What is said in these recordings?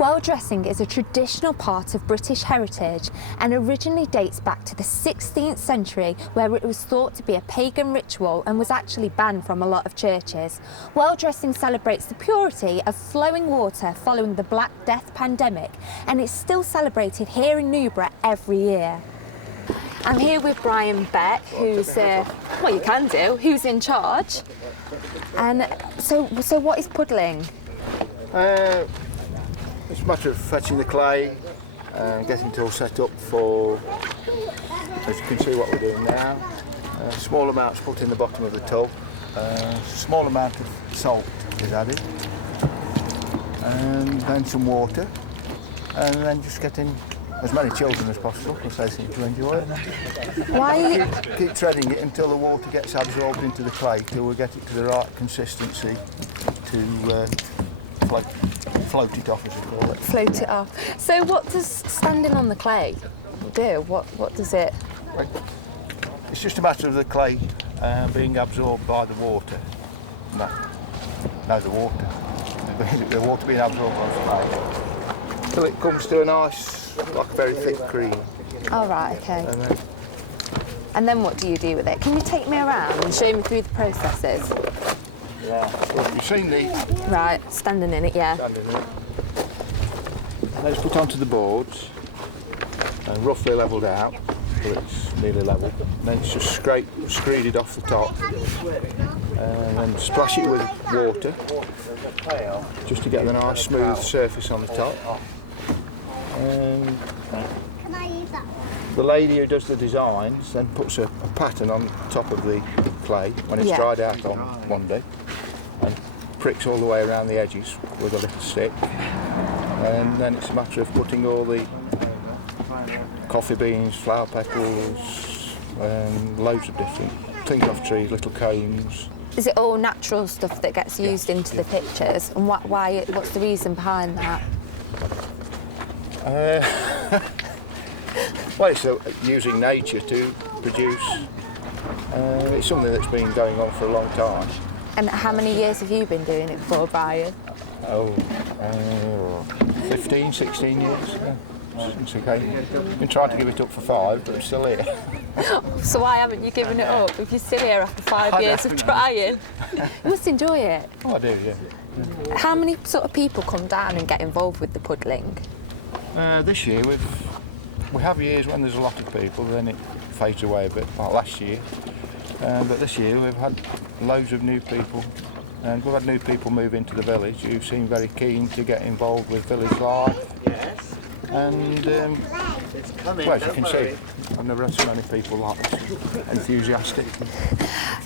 Well dressing is a traditional part of British heritage and originally dates back to the 16th century, where it was thought to be a pagan ritual and was actually banned from a lot of churches. Well dressing celebrates the purity of flowing water following the Black Death pandemic, and it's still celebrated here in Newborough every year. I'm here with Brian Beck, who's, well, you can do, who's in charge. And so what is puddling? It's a matter of fetching the clay and getting it all set up for, as you can see what we're doing now. Small amounts put in the bottom of the tub. Small amount of salt is added. And then some water. And then just getting as many children as possible because they seem to enjoy it. Why? Keep treading it until the water gets absorbed into the clay, till we get it to the right consistency to float it off, as we call it. Float it off. So what does standing on the clay do? What does it? It's just a matter of the clay being absorbed by the water. No, the water. The water being absorbed by the clay. Till it comes to a nice, like a very thick cream. Oh, right, okay. And then what do you do with it? Can you take me around and show me through the processes? Yeah. Well, you've seen the... Right, standing in it, yeah. Standing in it. And then it's put onto the boards and roughly levelled out till it's nearly level. And then it's just screeded off the top. And then splash it with water just to get the nice smooth surface on the top. And the lady who does the designs then puts a pattern on top of the clay when it's dried out on Monday and pricks all the way around the edges with a little stick. And then it's a matter of putting all the coffee beans, flower petals, loads of different things off trees, little cones. Is it all natural stuff that gets used into the pictures? And what's the reason behind that? Well, it's using nature to produce. It's something that's been going on for a long time. And how many years have you been doing it for, Brian? 15, 16 years. Yeah. Since I came. I've been trying to give it up for 5, but I'm still here. So why haven't you given it up if you're still here after 5 years of trying? You must enjoy it. Oh, I do, yeah. How many sort of people come down and get involved with the puddling? This year we have years when there's a lot of people, then it fades away a bit, like last year. But this year we've had loads of new people, and we've had new people move into the village who seem very keen to get involved with village life. And well, as you can see, I've never had so many people like this, enthusiastic.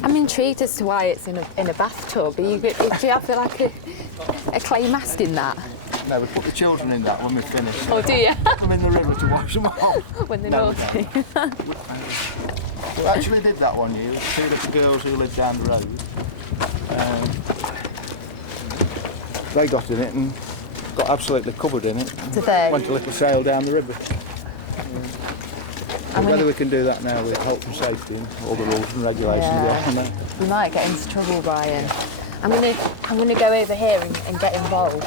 I'm intrigued as to why it's in a bathtub. Do you have like a clay mask in that? No, we put the children in that when we finish. Oh, do you? I'm in the river to wash them off. When they're naughty. We actually did that one year. 2 little girls who lived down the road. They got in it and got absolutely covered in it. Did they? Went a little sail down the river. Whether we can do that now with health and safety and all the rules and regulations, I don't know. We might get into trouble, Brian. I'm gonna go over here and get involved.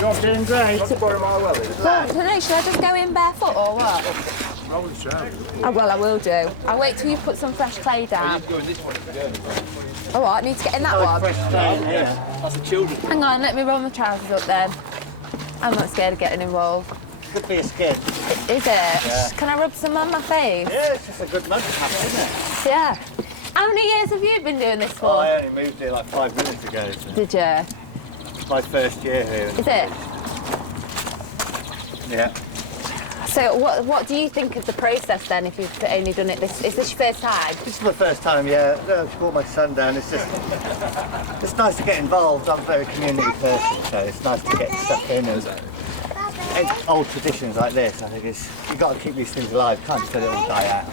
You're doing great. No, should I just go in barefoot or what? Oh, well, I will do. I'll wait till you put some fresh clay down. All right, I need to get in that one. Yeah, that's the children. Hang on, let me roll my trousers up then. I'm not scared of getting involved. Could be a skin. Is it? Yeah. Can I rub some on my face? Yeah, it's just a good magic happen, isn't it? Yeah. How many years have you been doing this for? Oh, I only moved here like 5 minutes ago. So Did you? it's my first year here. Is it? Yeah. So what do you think of the process then, if you've only done it this... Is this your first time? This is my first time, yeah. I brought my son down. It's just... It's nice to get involved. I'm a very community person, so it's nice to get stuck in. And old traditions like this, I think you've got to keep these things alive. You can't just let it all die out.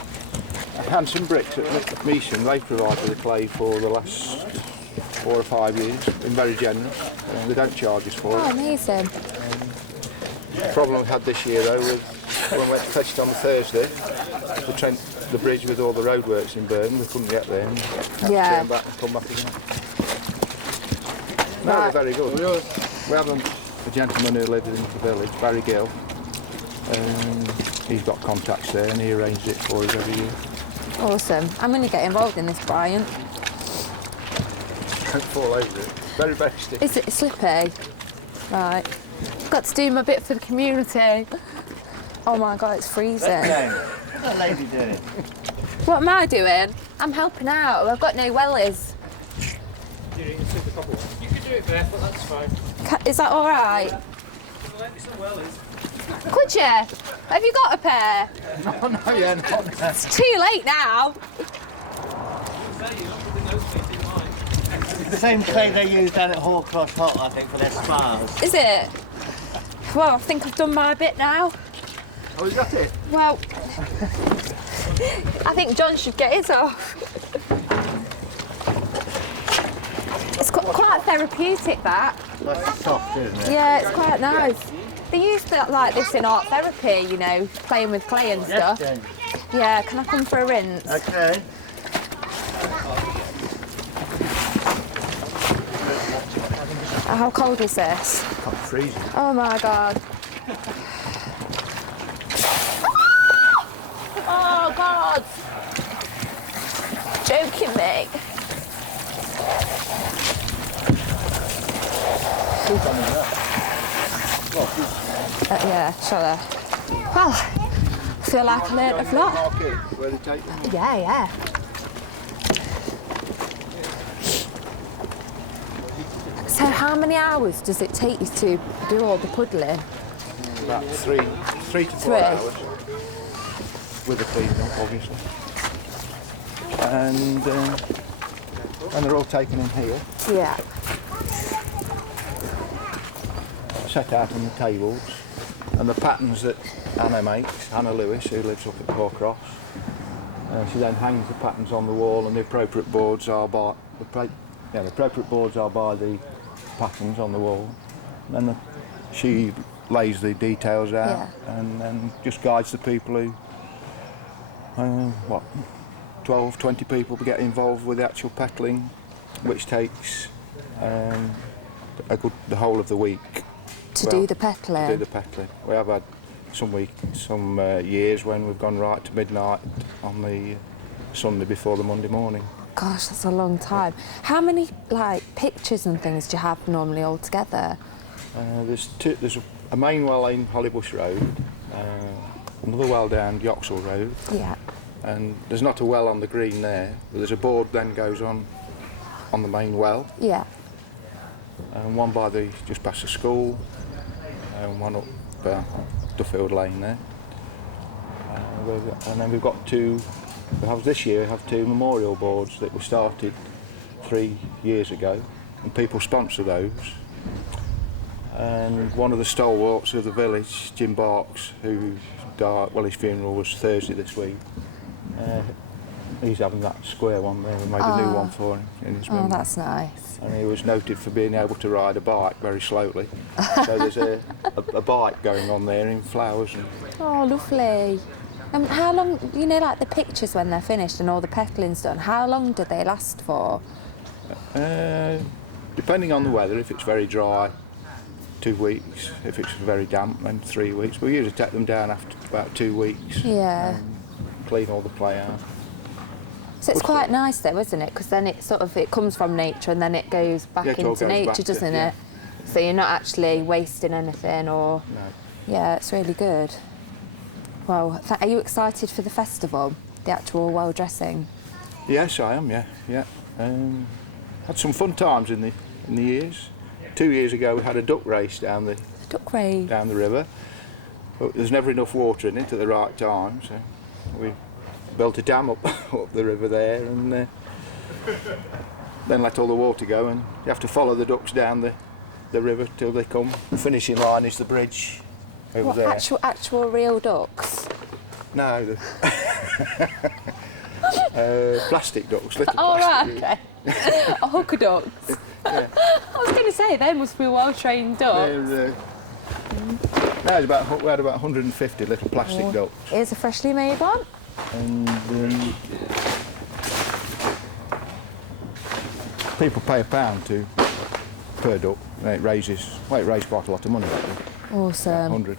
Hanson Bricks at Meesham, they've provided the clay for the last 4 or 5 years. Been very generous. They don't charge us for it. Oh, amazing. The problem we had this year though was when we went to fetch it on the Thursday, the bridge with all the roadworks in Burton, we couldn't get there and had to turn back and come back again. No, they're very good. We haven't a gentleman who lives in the village, Barry Gill. He's got contacts there and he arranged it for us every year. Awesome. I'm going to get involved in this, Brian. Don't fall over it. Very, very stiff. Is it slippy? Right. Got to do my bit for the community. Oh my God, it's freezing. What's that lady doing? What am I doing? I'm helping out. I've got no wellies. You can do it barefoot, that's fine. Is that all right? Could you? Have you got a pair? No, yeah, not It's too late now. It's the same clay they use down at Hawcross Hot, I think, for their spas. Is it? Well, I think I've done my bit now. Oh, you got it? Well, I think John should get his off. It's quite therapeutic, that. Nice and soft, isn't it? Yeah, it's quite nice. They use that like this in art therapy, you know, playing with clay and Yes, stuff. Jane. Yeah, can I come for a rinse? Okay. How cold is this? I'm freezing. Oh my God. Oh God. Joking me. Yeah, shall I? Well, I feel like I learned a lot. Where they take them? Yeah, yeah. So how many hours does it take you to do all the puddling? About three to 4 Three. hours. With the cleaning up, obviously. And they're all taken in here, Yeah. set out on the tables. And the patterns that Anna makes, Anna Lewis, who lives up at Hawcross, she then hangs the patterns on the wall, and the appropriate boards are by the appropriate boards are by the patterns on the wall. And then she lays the details out, and then just guides the people who, 12, 20 people to get involved with the actual pettling, which takes the whole of the week. To do the pettling? To do the pettling. We have had some years when we've gone right to midnight on the Sunday before the Monday morning. Gosh, that's a long time. How many pictures and things do you have normally all together? There's a main well in Hollybush Road, another well down Yoxall Road. Yeah. And there's not a well on the green there, but there's a board then goes on the main well. Yeah. And one just past the school, and one up Duffield Lane there. And then we've got this year we have two memorial boards that were started 3 years ago, and people sponsor those. And one of the stalwarts of the village, Jim Barks, who died, his funeral was Thursday this week. He's having that square one there. We made a new one for him in his memory. Oh, that's nice. And he was noted for being able to ride a bike very slowly. So there's a bike going on there in flowers. Oh, lovely. And how long, the pictures when they're finished and all the pettling's done, how long do they last for? Depending on the weather, if it's very dry, 2 weeks. If it's very damp, then 3 weeks. We usually take them down after about 2 weeks. Yeah. Clean all the clay out. So it's quite nice though, isn't it? Because then it comes from nature and then it goes back it all into goes nature, back to- doesn't yeah. it? So you're not actually wasting anything or... No. Yeah, it's really good. Well, are you excited for the festival? The actual well dressing? Yes, I am. Yeah. Had some fun times in the years. 2 years ago, we had a duck race down the river. But there's never enough water in it at the right time, so we built a dam up the river there, and then let all the water go, and you have to follow the ducks down the river till they come. The finishing line is the bridge over there. Actual real ducks? No, plastic ducks. Little Oh, plastic. right, okay. Hooker ducks. Yeah. I was going to say, they must be well-trained ducks. We had about 150 little plastic ducks. Here's a freshly made one. And people pay £1 to per duck. And it raises quite a lot of money. Awesome. 100.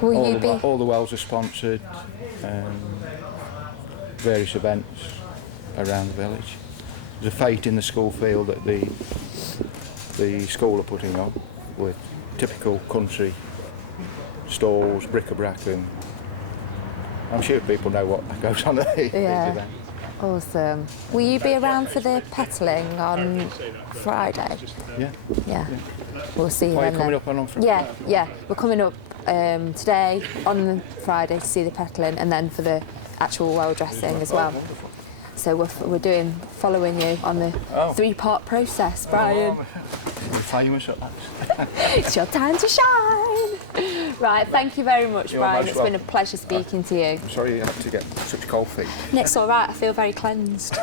Will you be? All the wells are sponsored. Various events around the village. There's a fete in the school field that the school are putting on with typical country stalls, bric-a-brac, and I'm sure people know what goes on at these events. Awesome. Will you be around for the peddling on Friday? Yeah. Yeah. We'll see you Are you then. coming up on Friday? Yeah. We're coming up today on the Friday to see the peddling, and then for the actual well dressing as well. Wonderful. So we're following you on the 3-part process, Brian. We're famous at last. It's your time to shine. Right, thank you very much, You're Brian. most It's been a welcome. pleasure speaking to you. I'm sorry you had to get such cold feet. It's all right. I feel very cleansed.